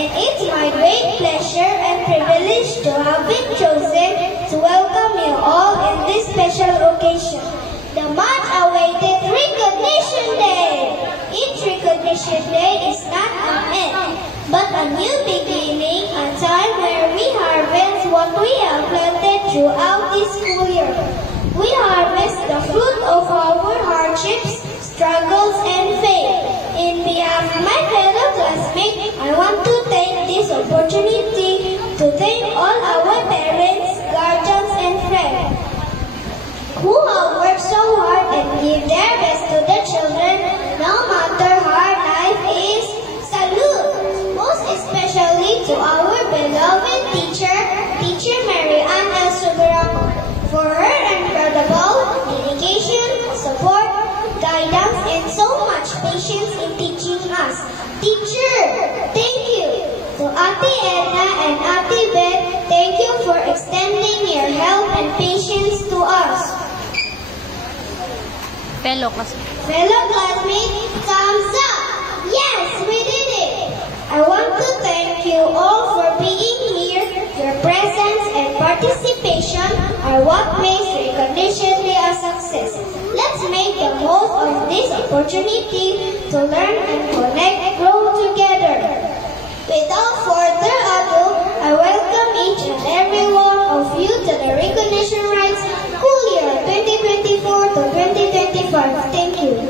and it's my great pleasure and privilege to have been chosen to welcome you all in this special occasion, the much-awaited Recognition Day. Each Recognition Day is not an end, but a new beginning, a time where we harvest what we have planted throughout this school year. We harvest the fruit of our hardships, struggles, and faith. In behalf of my fellow classmates, I want to take this opportunity to thank all our parents, guardians, and friends who have worked so hard and give their best to the children, no matter how life is. Salute! Most especially to our beloved Teacher Mary Ann L. Soberamo, for her incredible dedication, support, guidance, and so much patience in teaching us. Teacher, thank you. To Ate Edna and Ate Beth, thank you for extending your help and patience to us. Fellow classmates, thumbs up! Yes, we did it! I want to thank you all for being here. Your presence and participation are what makes Recognition Day a success. Let's make the most of this opportunity to learn and connect, grow together. Without further ado, I welcome each and every one of you to the Recognition Rites School Year 2024 to 2025. Thank you.